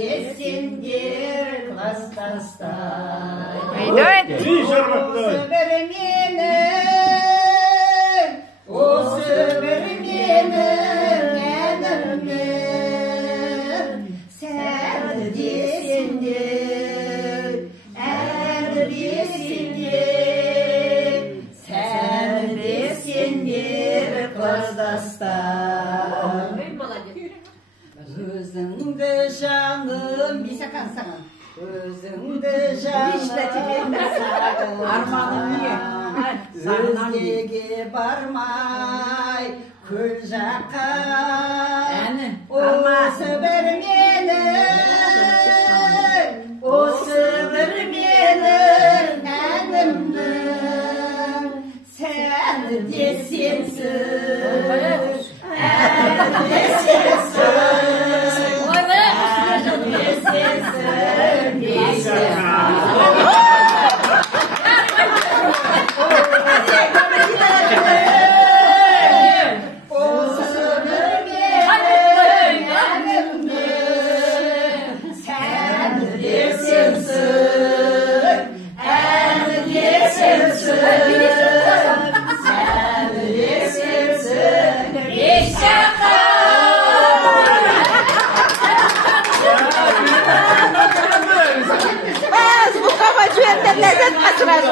desindir klastasтай. Aynen. Осы бір менің әнімнің сәні десеңдер, әні десеңдер, сәні десеңдер кластастар. Өзіңді жаным, бейсақан саған. Өзіңді жаным Арманым не? Өзгеге бармай көл жаққа осы бір менің әнімнің сәні де сенсің, әні де Bu kafa cüetten lezzet kaçırır.